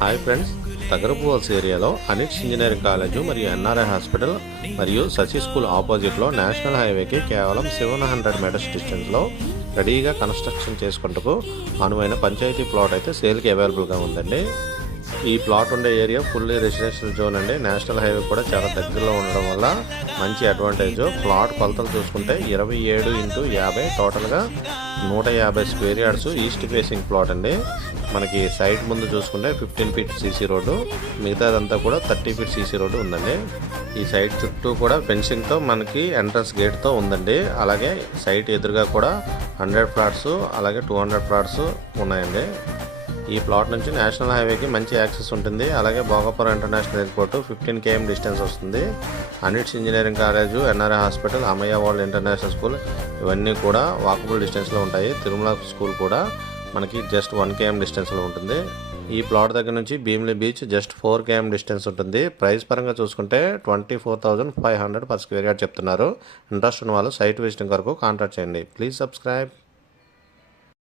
Hi friends, Thagarapuvalasa ఏరియాలో ANITS engineering college మరియు NRI hospital మరియు శశి స్కూల్ ఆపోజిట్లో నేషనల్ హైవేకి కేవలం 700 మీటర్స్ డిస్టెన్స్లో రెడీగా కన్స్ట్రక్షన్ చేసుకుంటూ అనువైన పంచాయతీ ప్లాట్ అయితే సేల్కి అవైలబుల్గా ఉందండి. ఈ ప్లాట్ ఉండే ఏరియా ఫుల్లీ రెసిడెన్షియల్ జోన్ అండి. నేషనల్ హైవే కూడా చాలా దగ్గరలో ఉండడం వల్ల మంచి అడ్వాంటేజ్. ప్లాట్ కొలతలు చూసుకుంటే 27x50, టోటల్గా 150 square yards, east facing plot అండి. మనకి సైట్ ముందు చూసుకుంటే 15 ఫీట్ సీసీ రోడ్డు, మిగతాదంతా కూడా 30 ఫీట్ సీసీ రోడ్డు ఉందండి. ఈ సైట్ చుట్టూ కూడా ఫెన్సింగ్తో మనకి ఎంట్రన్స్ గేట్తో ఉందండి. అలాగే సైట్ ఎదురుగా కూడా 100 ఫ్లాట్స్ అలాగే 200 ఫ్లాట్స్ ఉన్నాయండి. ఈ ప్లాట్ నుంచి నేషనల్ హైవేకి మంచి యాక్సెస్ ఉంటుంది. అలాగే Bhogapuram international airport 15 km distance వస్తుంది. ANITS engineering college, NRI hospital, Amaya world international school ఇవన్నీ కూడా వాకబుల్ డిస్టెన్స్లో ఉంటాయి. తిరుమల స్కూల్ కూడా మనకి జస్ట్ 1 km డిస్టెన్స్లో ఉంటుంది. ఈ ప్లాట్ దగ్గర నుంచి Bheemili beach just 4 km distance ఉంటుంది. ప్రైస్ పరంగా చూసుకుంటే 24,500 పర్ స్క్వేర్ యార్డ్ చెప్తున్నారు. ఇంట్రెస్ట్ ఉన్న వాళ్ళు సైట్ విజిటింగ్ వరకు కాంటాక్ట్ చేయండి. Please subscribe.